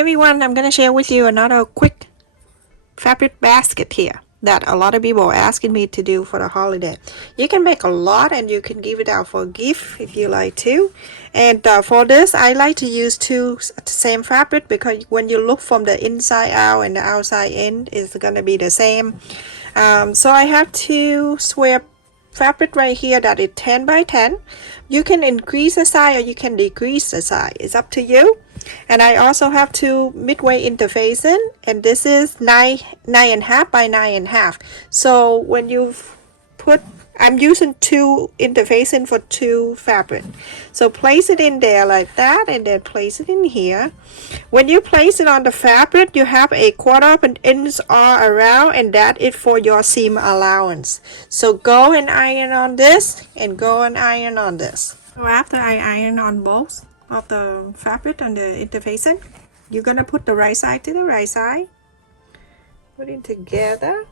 everyone, I'm gonna share with you another quick fabric basket here that a lot of people are asking me to do for the holiday. You can make a lot and you can give it out for a gift if you like to. And for this, I like to use two same fabric because when you look from the inside out and the outside in, it's gonna be the same. So I have two square fabric right here that is 10 by 10. You can increase the size or you can decrease the size, it's up to you. And I also have two midway interfacing, and this is 9.5 by 9.5. So when you put, I'm using two interfacing for two fabric. So place it in there like that, and then place it in here. When you place it on the fabric, you have a 1/4 of an inch all around, and that is for your seam allowance. So go and iron on this, and go and iron on this. So after I iron on both of the fabric and the interfacing, you're gonna put the right side to the right side, put it together.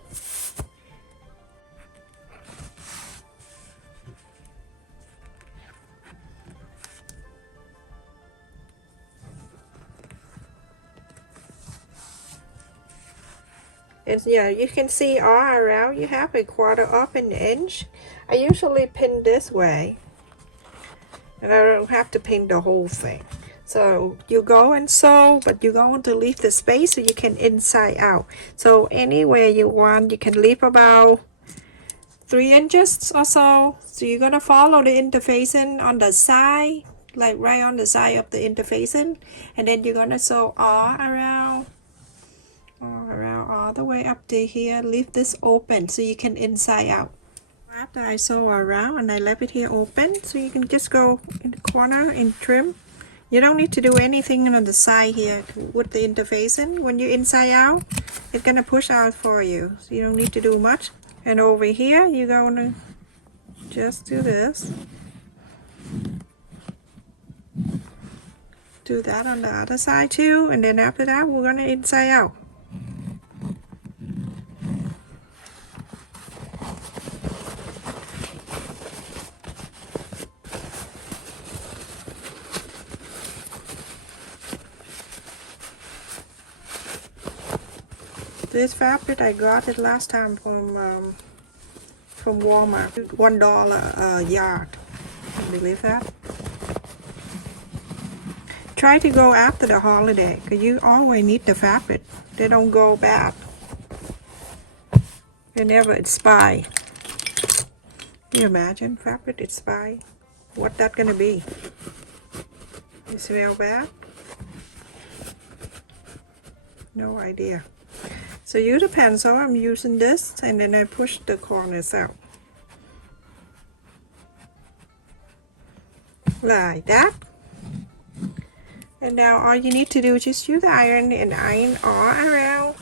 And yeah, you can see all around you have a 1/4 of an inch. I usually pin this way, and I don't have to pin the whole thing. So you go and sew, but you're going to leave the space so you can inside out. So anywhere you want, you can leave about 3 inches or so. So you're gonna follow the interfacing on the side, like right on the side of the interfacing, and then you're gonna sew all around, all the way up to here. Leave this open so you can inside out. After I sew around and I left it here open, so you can just go in the corner and trim. You don't need to do anything on the side here with the interfacing. When you inside out, it's gonna push out for you, so you don't need to do much. And over here, you're gonna just do this. Do that on the other side too, and then after that, we're gonna inside out. This fabric I got it last time from Walmart, $1 a yard. Can you believe that? Try to go after the holiday, because you always need the fabric. They don't go bad. They never expire. Can you imagine fabric expire? What that gonna be? It smell bad? No idea. So use a pencil, I'm using this, and then I push the corners out. Like that. And now all you need to do is just use the iron and iron all around.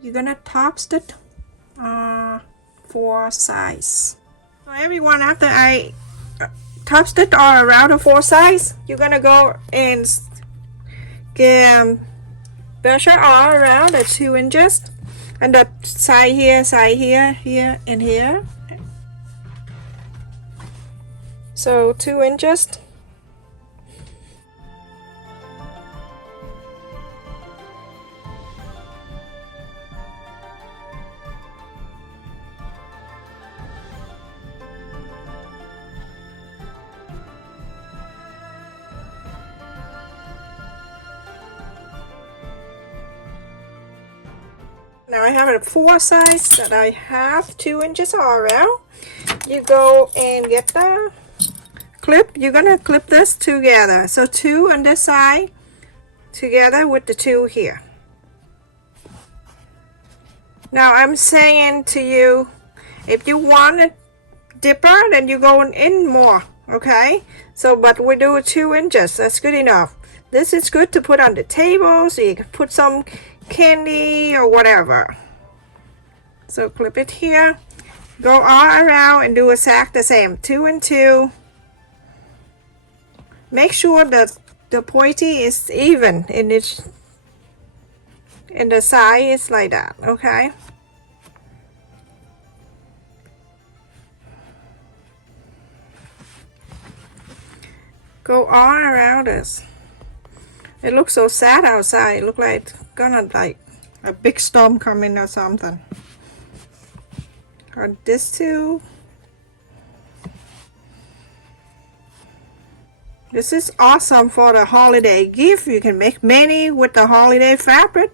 You're gonna top stitch 4 sides. So everyone, after I top stitch all around the 4 sides, you're gonna go and measure all around the 2 inches, and the side here, here, and here. So 2 inches. Now I have it 4 sides that I have 2 inches all around. You go and get the clip. You're gonna clip this together. So 2 on this side together with the 2 here. Now I'm saying to you, if you want it deeper, then you're going in more, okay? So, but we do 2 inches. That's good enough. This is good to put on the table, so you can put some candy or whatever. So clip it here, go all around and do exactly the same, 2 and 2. Make sure that the pointy is even in its and the side is like that, okay? Go all around us. It looks so sad outside. It looks like gonna like a big storm coming or something. Got this too. This is awesome for the holiday gift. You can make many with the holiday fabric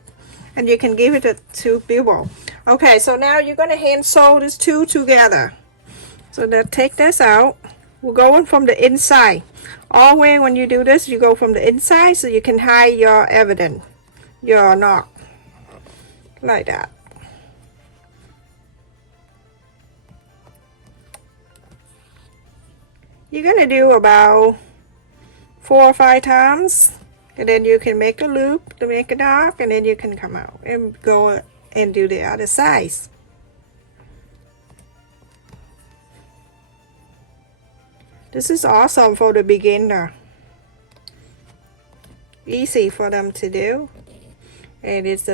and you can give it to people. Okay, so now you're gonna hand sew these two together. So now take this out. We're going from the inside. Always when you do this, you go from the inside so you can hide your evidence, your knot, like that. You're gonna do about 4 or 5 times, and then you can make a loop to make a knot, and then you can come out and go and do the other side. This is awesome for the beginner. Easy for them to do, and it's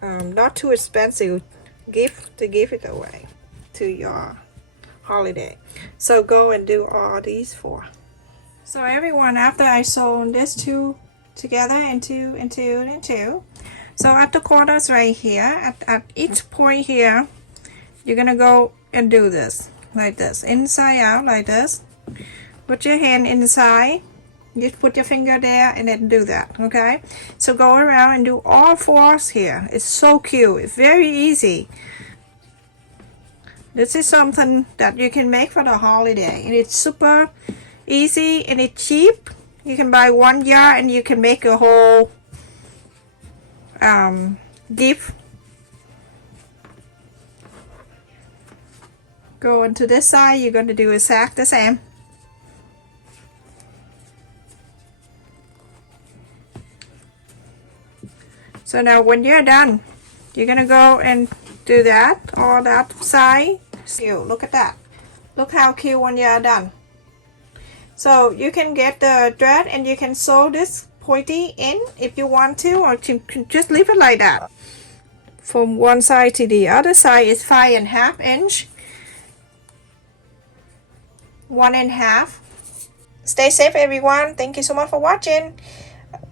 not too expensive gift to give it away to your holiday. So go and do all these 4. So everyone, after I sew this 2 together and 2 and 2 and 2, so at the corners right here, at each point here, you're gonna go and do this like this, inside out like this. Put your hand inside, you put your finger there and then do that. Okay, so go around and do all 4 here. It's so cute. It's very easy. This is something that you can make for the holiday, and it's super easy and it's cheap. You can buy 1 yard and you can make a whole gift. Go into this side, you're going to do exactly the same. So now when you're done, you're going to go and do that, all that side. So look at that. Look how cute when you're done. So you can get the thread and you can sew this pointy in if you want to, or you can just leave it like that. From one side to the other side is 5.5 inch. 1.5. Stay safe everyone. Thank you so much for watching.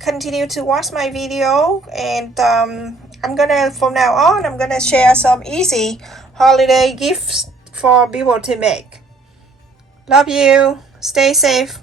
Continue to watch my video, and I'm gonna, from now on, I'm gonna share some easy holiday gifts for people to make. Love you. Stay safe.